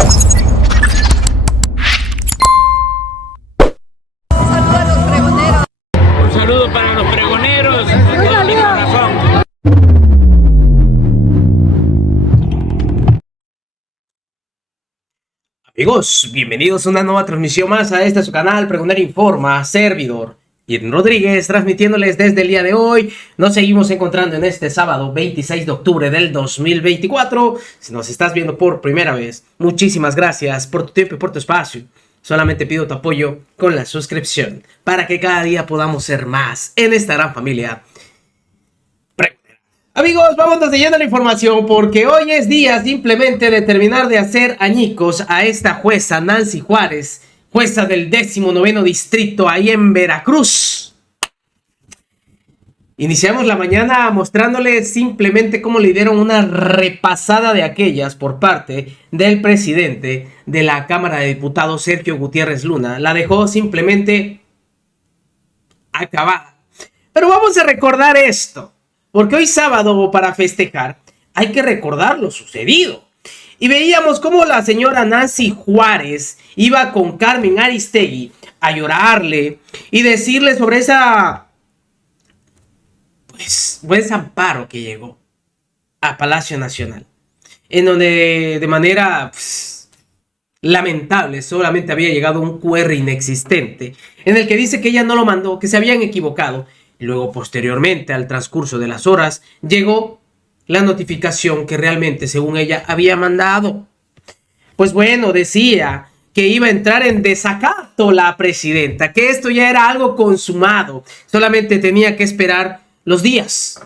Un saludo para los pregoneros, con todo mi corazón. Amigos, bienvenidos a una nueva transmisión más a este su canal Pregonero Informa, servidor Irving Rodríguez, transmitiéndoles desde el día de hoy. Nos seguimos encontrando en este sábado 26 de octubre del 2024. Si nos estás viendo por primera vez, muchísimas gracias por tu tiempo y por tu espacio. Solamente pido tu apoyo con la suscripción para que cada día podamos ser más en esta gran familia. Amigos, vamos de lleno a la información porque hoy es día simplemente de terminar de hacer añicos a esta jueza Nancy Juárez, jueza del 19º distrito ahí en Veracruz. Iniciamos la mañana mostrándoles simplemente cómo le dieron una repasada de aquellas por parte del presidente de la Cámara de Diputados, Sergio Gutiérrez Luna. La dejó simplemente acabada. Pero vamos a recordar esto, porque hoy sábado, para festejar, hay que recordar lo sucedido. Y veíamos cómo la señora Nancy Juárez iba con Carmen Aristegui a llorarle y decirle sobre esa buen amparo que llegó a Palacio Nacional, en donde de manera lamentable solamente había llegado un QR inexistente, en el que dice que ella no lo mandó, que se habían equivocado. Y luego, posteriormente, al transcurso de las horas, llegó la notificación que realmente, según ella, había mandado. Pues bueno, decía que iba a entrar en desacato la presidenta, que esto ya era algo consumado, solamente tenía que esperar los días.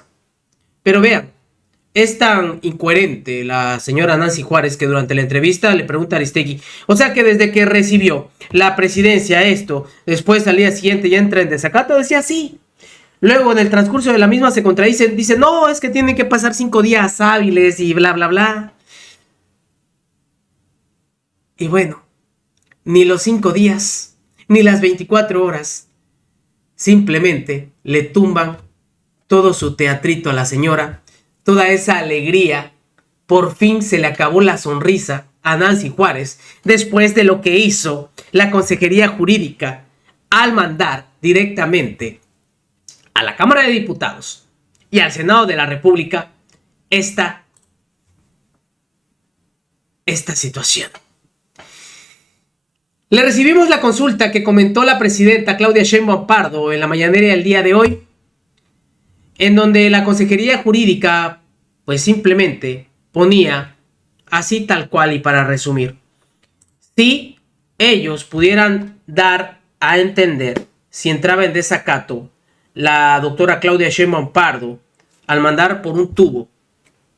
Pero vean, es tan incoherente la señora Nancy Juárez que durante la entrevista le pregunta a Aristegui, o sea que desde que recibió la presidencia esto, después al día siguiente ya entra en desacato, decía sí. Luego, en el transcurso de la misma se contradice, dice, no, es que tienen que pasar 5 días hábiles y bla, bla, bla. Y bueno, ni los 5 días, ni las 24 horas, simplemente le tumban todo su teatrito a la señora, toda esa alegría. Por fin se le acabó la sonrisa a Nancy Juárez después de lo que hizo la Consejería Jurídica al mandar directamente a la Cámara de Diputados y al Senado de la República esta situación. Le recibimos la consulta que comentó la presidenta Claudia Sheinbaum Pardo en la mañanera del día de hoy, en donde la Consejería Jurídica pues simplemente ponía así tal cual, y para resumir, si ellos pudieran dar a entender si entraba en desacato la doctora Claudia Sheinbaum Pardo al mandar por un tubo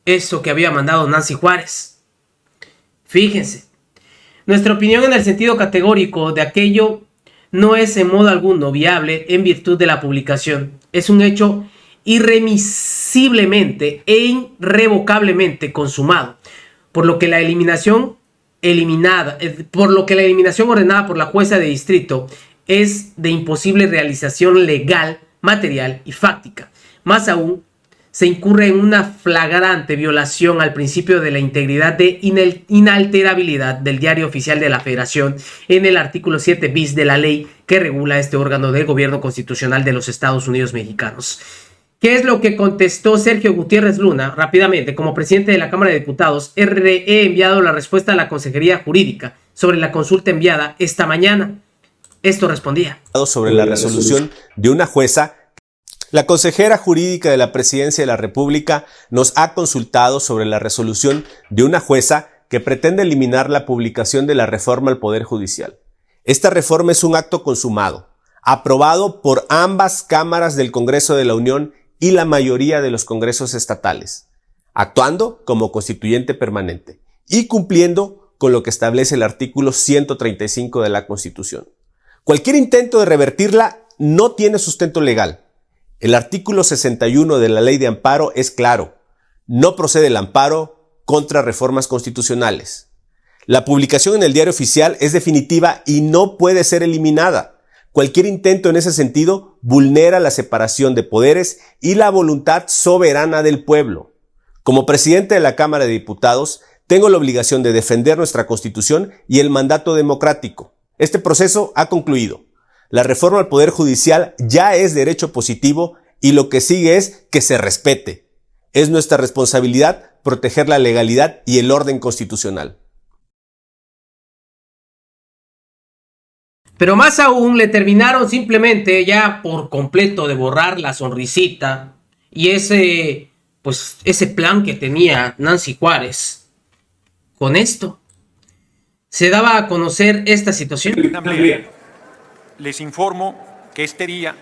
eso que había mandado Nancy Juárez. Fíjense, nuestra opinión en el sentido categórico de aquello no es en modo alguno viable en virtud de la publicación. Es un hecho irremisiblemente e irrevocablemente consumado, por lo que la eliminación ordenada por la jueza de distrito es de imposible realización legal, material y fáctica. Más aún, se incurre en una flagrante violación al principio de la integridad de inalterabilidad del Diario Oficial de la Federación en el artículo 7 bis de la ley que regula este órgano del gobierno constitucional de los Estados Unidos mexicanos. ¿Qué es lo que contestó Sergio Gutiérrez Luna? Rápidamente, como presidente de la Cámara de Diputados, he enviado la respuesta a la Consejería Jurídica sobre la consulta enviada esta mañana. Esto respondía. Sobre la resolución de una jueza, la consejera jurídica de la Presidencia de la República nos ha consultado sobre la resolución de una jueza que pretende eliminar la publicación de la reforma al Poder Judicial. Esta reforma es un acto consumado, aprobado por ambas cámaras del Congreso de la Unión y la mayoría de los congresos estatales, actuando como constituyente permanente y cumpliendo con lo que establece el artículo 135 de la Constitución. Cualquier intento de revertirla no tiene sustento legal. El artículo 61 de la Ley de Amparo es claro: no procede el amparo contra reformas constitucionales. La publicación en el Diario Oficial es definitiva y no puede ser eliminada. Cualquier intento en ese sentido vulnera la separación de poderes y la voluntad soberana del pueblo. Como presidente de la Cámara de Diputados, tengo la obligación de defender nuestra Constitución y el mandato democrático. Este proceso ha concluido. La reforma al Poder Judicial ya es derecho positivo y lo que sigue es que se respete. Es nuestra responsabilidad proteger la legalidad y el orden constitucional. Pero más aún, le terminaron simplemente ya por completo de borrar la sonrisita y ese plan que tenía Nancy Juárez. Con esto se daba a conocer esta situación. Les informo que este día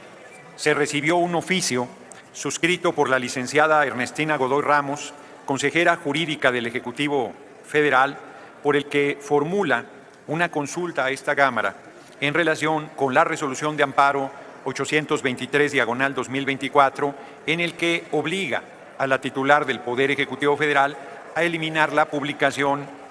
se recibió un oficio suscrito por la licenciada Ernestina Godoy Ramos, consejera jurídica del Ejecutivo Federal, por el que formula una consulta a esta Cámara en relación con la resolución de amparo 823/2024, en el que obliga a la titular del Poder Ejecutivo Federal a eliminar la publicación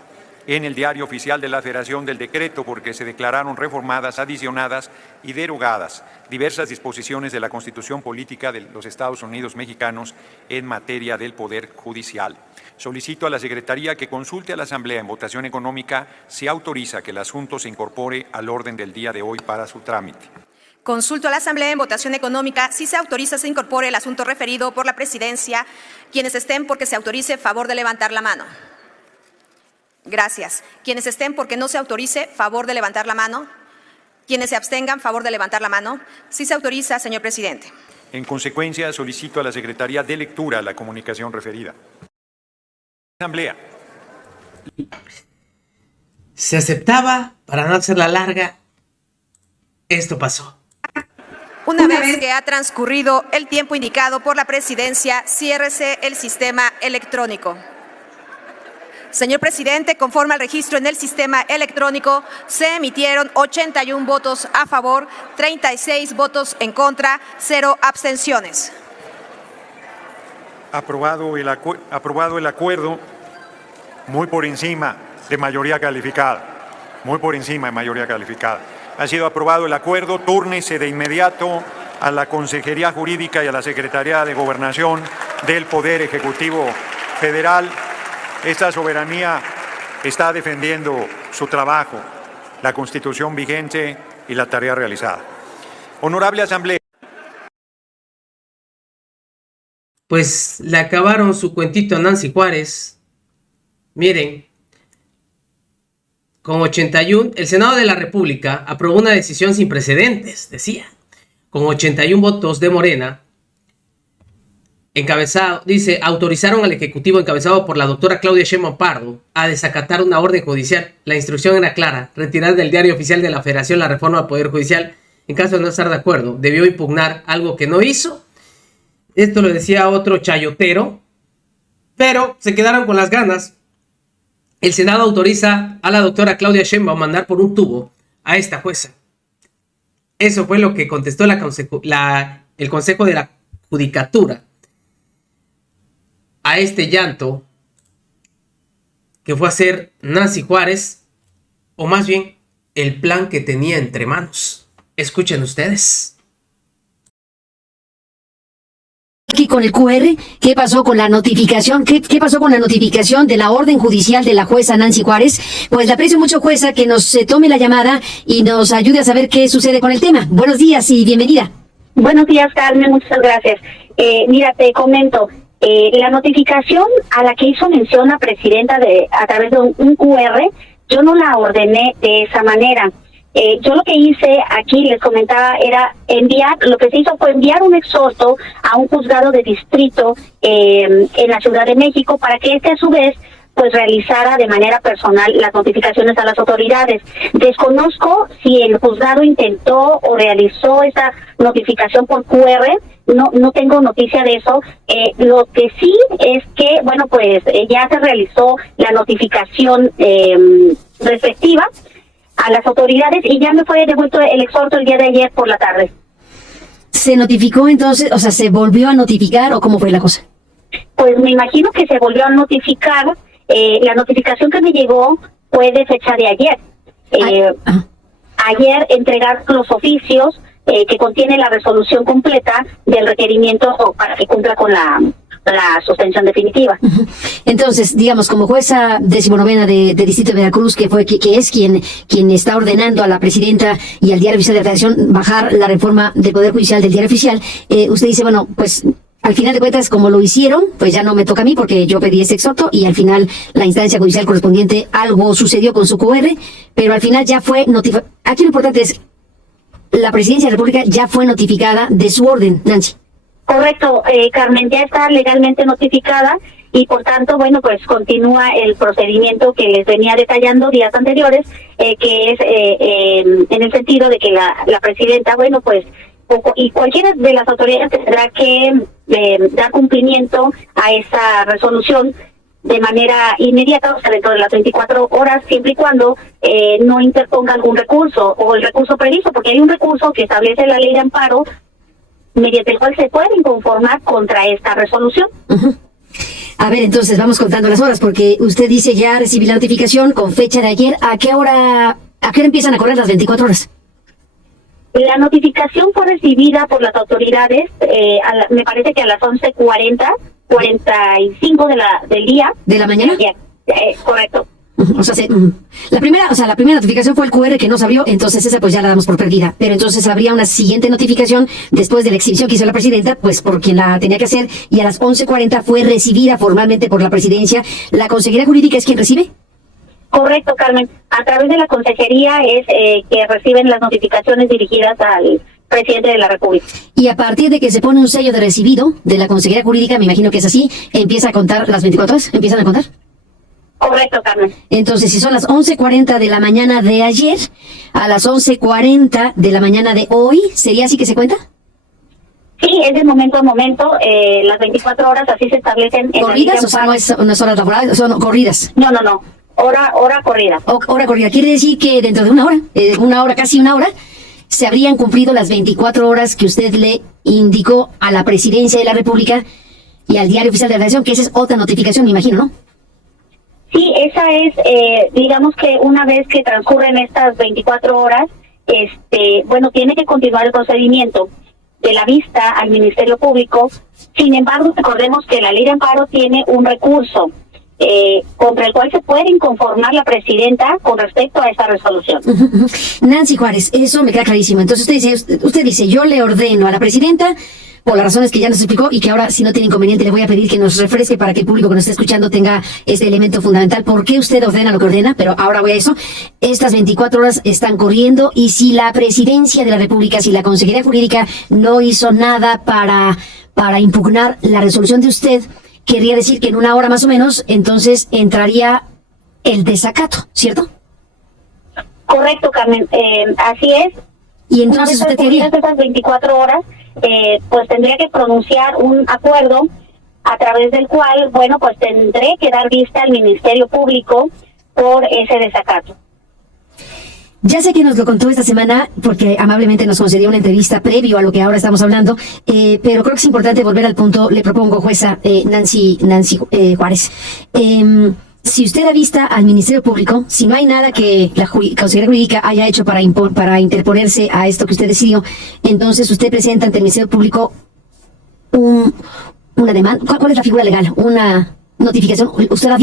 en el Diario Oficial de la Federación del decreto porque se declararon reformadas, adicionadas y derogadas diversas disposiciones de la Constitución Política de los Estados Unidos Mexicanos en materia del Poder Judicial. Solicito a la Secretaría que consulte a la Asamblea en votación económica si autoriza que el asunto se incorpore al orden del día de hoy para su trámite. Consulto a la Asamblea en votación económica si se autoriza se incorpore el asunto referido por la Presidencia. Quienes estén porque se autorice, favor de levantar la mano. Gracias. Quienes estén porque no se autorice, favor de levantar la mano. Quienes se abstengan, favor de levantar la mano. Sí se autoriza, señor presidente. En consecuencia, solicito a la Secretaría de lectura la comunicación referida. Asamblea. Se aceptaba, para no hacerla larga, esto pasó. Una vez que ha transcurrido el tiempo indicado por la Presidencia, ciérrese el sistema electrónico. Señor presidente, conforme al registro en el sistema electrónico, se emitieron 81 votos a favor, 36 votos en contra, 0 abstenciones. Aprobado el acuerdo, muy por encima de mayoría calificada. Muy por encima de mayoría calificada. Ha sido aprobado el acuerdo. Túrnese de inmediato a la Consejería Jurídica y a la Secretaría de Gobernación del Poder Ejecutivo Federal. Esta soberanía está defendiendo su trabajo, la Constitución vigente y la tarea realizada. Honorable Asamblea. Pues le acabaron su cuentito a Nancy Juárez. Miren, con 81, el Senado de la República aprobó una decisión sin precedentes, decía, con 81 votos de Morena. Dice, autorizaron al Ejecutivo encabezado por la doctora Claudia Sheinbaum Pardo a desacatar una orden judicial. La instrucción era clara, retirar del Diario Oficial de la Federación la reforma al Poder Judicial. En caso de no estar de acuerdo, debió impugnar algo que no hizo. Esto lo decía otro chayotero, pero se quedaron con las ganas. El Senado autoriza a la doctora Claudia Sheinbaum a mandar por un tubo a esta jueza. Eso fue lo que contestó el Consejo de la Judicatura a este llanto que fue hacer Nancy Juárez, o más bien el plan que tenía entre manos. Escuchen ustedes. Aquí con el QR, ¿qué pasó con la notificación? ¿Qué pasó con la notificación de la orden judicial de la jueza Nancy Juárez? Pues le aprecio mucho, jueza, que nos tome la llamada y nos ayude a saber qué sucede con el tema. Buenos días y bienvenida. Buenos días, Carmen, muchas gracias. Mira, te comento, la notificación a la que hizo mención la presidenta a través de un QR, yo no la ordené de esa manera. Yo lo que hice aquí, les comentaba, era lo que se hizo fue enviar un exhorto a un juzgado de distrito en la Ciudad de México para que a su vez pues realizara de manera personal las notificaciones a las autoridades. Desconozco si el juzgado intentó o realizó esa notificación por QR, no tengo noticia de eso. Lo que sí es que, bueno, pues ya se realizó la notificación respectiva a las autoridades y ya me fue devuelto el exhorto el día de ayer por la tarde. ¿Se notificó entonces, o sea, se volvió a notificar o cómo fue la cosa? Pues me imagino que se volvió a notificar. La notificación que me llegó fue de fecha de ayer. Ayer entregar los oficios que contiene la resolución completa del requerimiento para que cumpla con la suspensión definitiva. Entonces, digamos, como jueza 19ª de Distrito de Veracruz, que es quien está ordenando a la presidenta y al Diario Oficial de la Federación bajar la reforma del Poder Judicial del Diario Oficial, usted dice, bueno, pues al final de cuentas, como lo hicieron, pues ya no me toca a mí porque yo pedí ese exhorto y al final la instancia judicial correspondiente algo sucedió con su QR, pero al final ya fue notificada. Aquí lo importante es, la Presidencia de la República ya fue notificada de su orden, Nancy. Correcto, Carmen, ya está legalmente notificada y por tanto, bueno, pues continúa el procedimiento que les venía detallando días anteriores, que es en el sentido de que la presidenta, bueno, pues y cualquiera de las autoridades tendrá que dar cumplimiento a esa resolución de manera inmediata, o sea, dentro de las 24 horas, siempre y cuando no interponga algún recurso o el recurso previsto, porque hay un recurso que establece la ley de amparo mediante el cual se puede inconformar contra esta resolución. A ver, entonces vamos contando las horas, porque usted dice ya recibí la notificación con fecha de ayer. ¿A qué hora empiezan a correr las 24 horas? La notificación fue recibida por las autoridades, me parece que a las 11:45 del día. ¿De la mañana? Correcto. O sea, la primera notificación fue el QR que no se abrió, entonces esa pues ya la damos por perdida. Pero entonces habría una siguiente notificación después de la exhibición que hizo la presidenta, pues por quien la tenía que hacer, y a las 11:40 fue recibida formalmente por la presidencia. ¿La Consejería Jurídica es quien recibe? Correcto, Carmen. A través de la consejería es que reciben las notificaciones dirigidas al presidente de la República. Y a partir de que se pone un sello de recibido de la Consejería Jurídica, me imagino que es así, empieza a contar las 24 horas, ¿empiezan a contar? Correcto, Carmen. Entonces, si son las 11:40 de la mañana de ayer, a las 11:40 de la mañana de hoy, ¿sería así que se cuenta? Sí, es de momento a momento, las 24 horas así se establecen. ¿Corridas? O sea, no es horas laborales, son corridas. No. Hora corrida. Hora corrida. Quiere decir que dentro de casi una hora, se habrían cumplido las 24 horas que usted le indicó a la Presidencia de la República y al Diario Oficial de la Federación, que esa es otra notificación, me imagino, ¿no? Sí, esa es, digamos que una vez que transcurren estas 24 horas, tiene que continuar el procedimiento de la vista al Ministerio Público. Sin embargo, recordemos que la ley de amparo tiene un recurso contra el cual se puede inconformar la presidenta con respecto a esta resolución. Nancy Juárez, eso me queda clarísimo. Entonces usted dice, yo le ordeno a la presidenta, por las razones que ya nos explicó, y que ahora, si no tiene inconveniente, le voy a pedir que nos refresque para que el público que nos esté escuchando tenga este elemento fundamental. ¿Por qué usted ordena lo que ordena? Pero ahora voy a eso. Estas 24 horas están corriendo, y si la Presidencia de la República, si la Consejería Jurídica no hizo nada para impugnar la resolución de usted, querría decir que en una hora más o menos, entonces entraría el desacato, ¿cierto? Correcto, Carmen. Así es. Y entonces usted quería esas 24 horas, pues tendría que pronunciar un acuerdo a través del cual, bueno, pues tendré que dar vista al Ministerio Público por ese desacato. Ya sé que nos lo contó esta semana porque amablemente nos concedió una entrevista previo a lo que ahora estamos hablando, pero creo que es importante volver al punto. Le propongo, jueza Nancy Juárez, si usted da vista al Ministerio Público, si no hay nada que la Consejería Jurídica haya hecho para interponerse a esto que usted decidió, entonces usted presenta ante el Ministerio Público una demanda. ¿Cuál es la figura legal? Una notificación. Usted da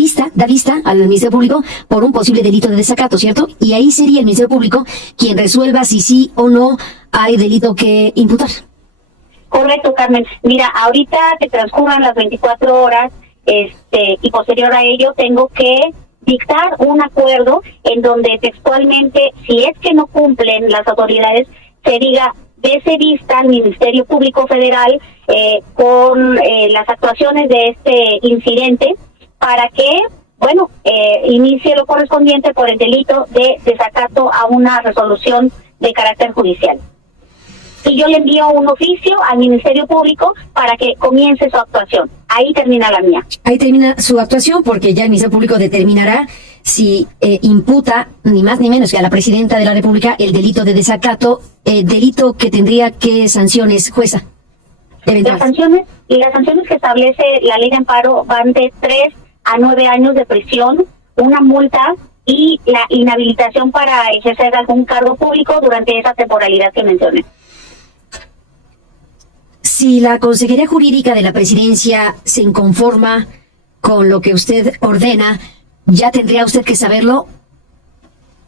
vista al Ministerio Público por un posible delito de desacato, ¿cierto? Y ahí sería el Ministerio Público quien resuelva si sí o no hay delito que imputar. Correcto, Carmen. Mira, ahorita que transcurran las 24 horas, y posterior a ello tengo que dictar un acuerdo en donde textualmente, si es que no cumplen las autoridades, se diga, dese vista al Ministerio Público Federal con las actuaciones de este incidente para que, bueno, inicie lo correspondiente por el delito de desacato a una resolución de carácter judicial. Y yo le envío un oficio al Ministerio Público para que comience su actuación. Ahí termina la mía. Ahí termina su actuación porque ya el Ministerio Público determinará si imputa ni más ni menos que a la Presidenta de la República el delito de desacato, delito que tendría que sanciones, jueza. Las sanciones que establece la ley de amparo van de 3 a 9 años de prisión, una multa y la inhabilitación para ejercer algún cargo público durante esa temporalidad que mencioné. si la Consejería Jurídica de la Presidencia se inconforma con lo que usted ordena, ya tendría usted que saberlo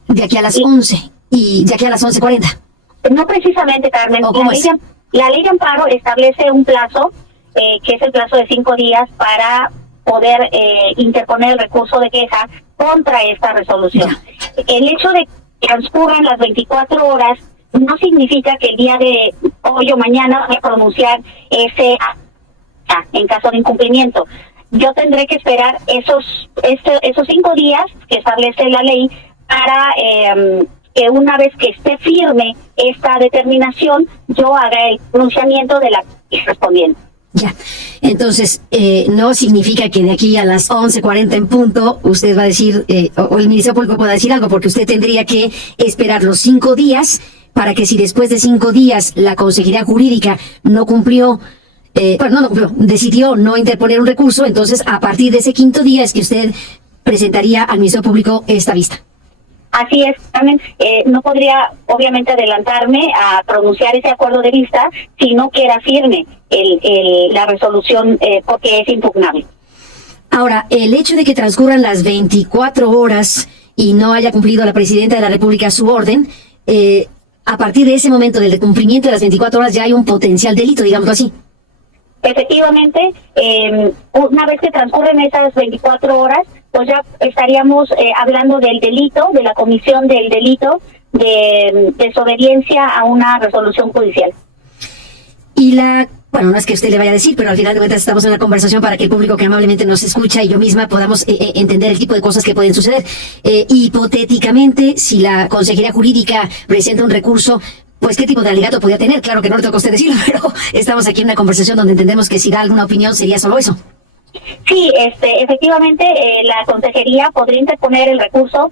de aquí a las 11 y de aquí a las 11:40. No precisamente, Carmen. ¿O cómo es? La ley de amparo establece un plazo, que es el plazo de 5 días para poder interponer el recurso de queja contra esta resolución. El hecho de que transcurran las 24 horas no significa que el día de hoy o mañana voy a pronunciar ese acta en caso de incumplimiento. Yo tendré que esperar esos 5 días que establece la ley para que una vez que esté firme esta determinación, yo haga el pronunciamiento de la correspondiente. Ya, entonces no significa que de aquí a las 11:40 en punto usted va a decir, o el Ministerio Público pueda decir algo, porque usted tendría que esperar los 5 días para que si después de 5 días la Consejería Jurídica no cumplió, decidió no interponer un recurso, entonces a partir de ese 5.º día es que usted presentaría al Ministerio Público esta vista. Así es, Carmen. No podría, obviamente, adelantarme a pronunciar ese acuerdo de vista si no queda firme la resolución, porque es impugnable. Ahora, el hecho de que transcurran las 24 horas y no haya cumplido la Presidenta de la República su orden, a partir de ese momento del cumplimiento de las 24 horas ya hay un potencial delito, digámoslo así. Efectivamente, una vez que transcurren esas 24 horas, pues ya estaríamos hablando del delito, de la comisión del delito de desobediencia a una resolución judicial. Y bueno, no es que usted le vaya a decir, pero al final de cuentas estamos en una conversación para que el público que amablemente nos escucha y yo misma podamos entender el tipo de cosas que pueden suceder. Hipotéticamente, si la Consejería Jurídica presenta un recurso, pues qué tipo de alegato podría tener. Claro que no le toca a usted decirlo, pero estamos aquí en una conversación donde entendemos que si da alguna opinión sería solo eso. Sí, efectivamente, la Consejería podría interponer el recurso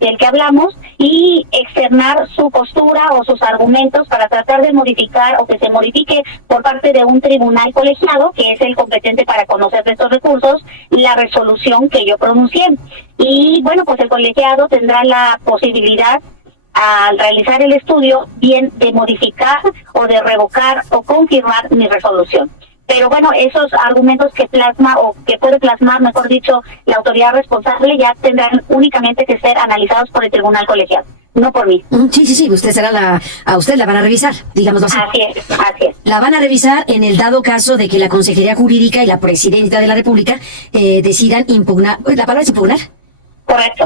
del que hablamos y externar su postura o sus argumentos para tratar de modificar o que se modifique por parte de un tribunal colegiado, que es el competente para conocer de estos recursos, la resolución que yo pronuncié. Y bueno, pues el colegiado tendrá la posibilidad, al realizar el estudio, bien de modificar o de revocar o confirmar mi resolución. Pero bueno, esos argumentos que plasma o que puede plasmar, mejor dicho, la autoridad responsable ya tendrán únicamente que ser analizados por el tribunal colegiado, no por mí. Sí, usted a usted la van a revisar, digámoslo así. Así es. La van a revisar en el dado caso de que la Consejería Jurídica y la Presidenta de la República decidan impugnar, ¿la palabra es impugnar? Correcto.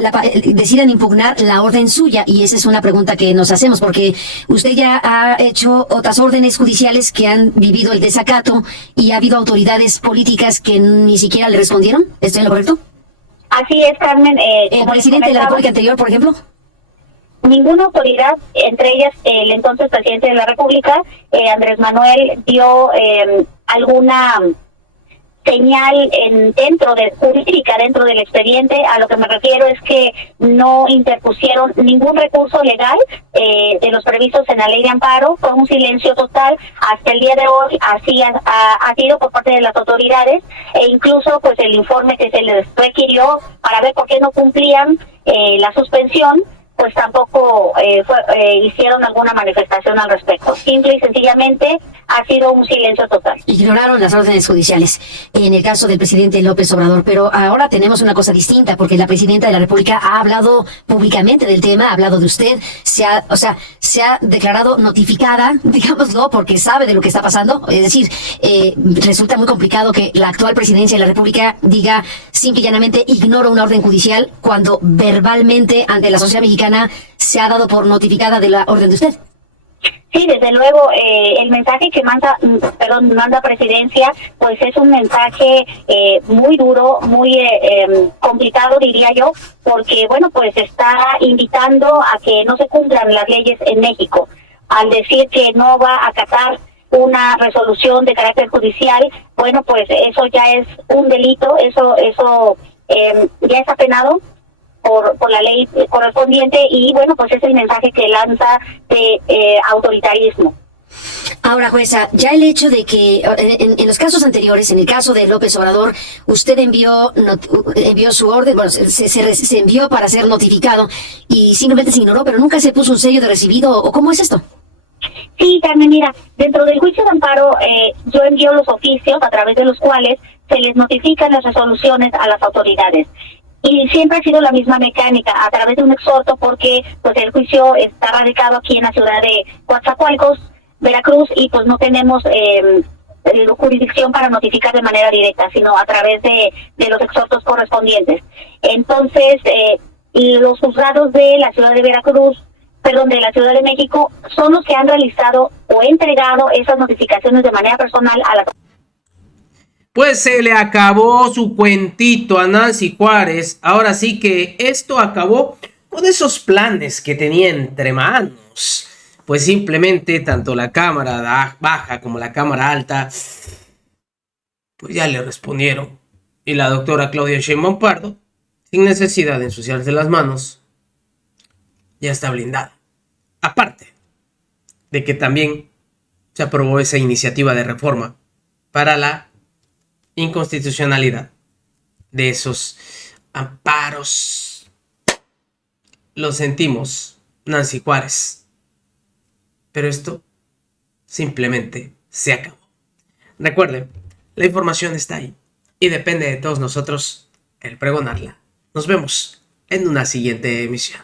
Decidan impugnar la orden suya, y esa es una pregunta que nos hacemos, porque usted ya ha hecho otras órdenes judiciales que han vivido el desacato y ha habido autoridades políticas que ni siquiera le respondieron. ¿Estoy en lo correcto? Así es, Carmen. ¿El presidente de la República anterior, por ejemplo? Ninguna autoridad, entre ellas el entonces presidente de la República, Andrés Manuel, dio alguna señal dentro del expediente. A lo que me refiero es que no interpusieron ningún recurso legal de los previstos en la ley de amparo. Fue un silencio total hasta el día de hoy. Así ha sido por parte de las autoridades, e incluso pues el informe que se les requirió para ver por qué no cumplían la suspensión, pues tampoco hicieron alguna manifestación al respecto. Simple y sencillamente ha sido un silencio total. Ignoraron las órdenes judiciales en el caso del presidente López Obrador, pero ahora tenemos una cosa distinta, porque la Presidenta de la República ha hablado públicamente del tema, ha hablado de usted, se ha declarado notificada, digámoslo, porque sabe de lo que está pasando. Es decir, resulta muy complicado que la actual Presidencia de la República diga simple y llanamente ignoro una orden judicial, cuando verbalmente ante la sociedad mexicana se ha dado por notificada de la orden de usted. Sí, desde luego, el mensaje que manda Presidencia, pues es un mensaje muy duro, muy complicado, diría yo, porque, bueno, pues está invitando a que no se cumplan las leyes en México, al decir que no va a acatar una resolución de carácter judicial. Bueno, pues eso ya es un delito, eso ya está penado por la ley correspondiente, y bueno, pues es el mensaje que lanza de autoritarismo. Ahora, jueza, ya el hecho de que en los casos anteriores, en el caso de López Obrador, usted envió su orden, bueno, se envió para ser notificado y simplemente se ignoró, pero nunca se puso un sello de recibido, ¿o cómo es esto? Sí, Carmen, mira, dentro del juicio de amparo yo envío los oficios a través de los cuales se les notifican las resoluciones a las autoridades. Y siempre ha sido la misma mecánica, a través de un exhorto, porque pues el juicio está radicado aquí en la ciudad de Coatzacoalcos, Veracruz, y pues no tenemos jurisdicción para notificar de manera directa, sino a través de los exhortos correspondientes. Entonces, los juzgados de la ciudad de Veracruz, de la Ciudad de México, son los que han realizado o entregado esas notificaciones de manera personal a la... Pues se le acabó su cuentito a Nancy Juárez. Ahora sí que esto acabó con esos planes que tenía entre manos. Pues simplemente tanto la cámara baja como la cámara alta, pues ya le respondieron. Y la doctora Claudia Sheinbaum Pardo, sin necesidad de ensuciarse las manos, ya está blindada. Aparte de que también se aprobó esa iniciativa de reforma para la inconstitucionalidad de esos amparos. Lo sentimos, Nancy Juárez, pero esto simplemente se acabó. Recuerden, la información está ahí y depende de todos nosotros el pregonarla. Nos vemos en una siguiente emisión.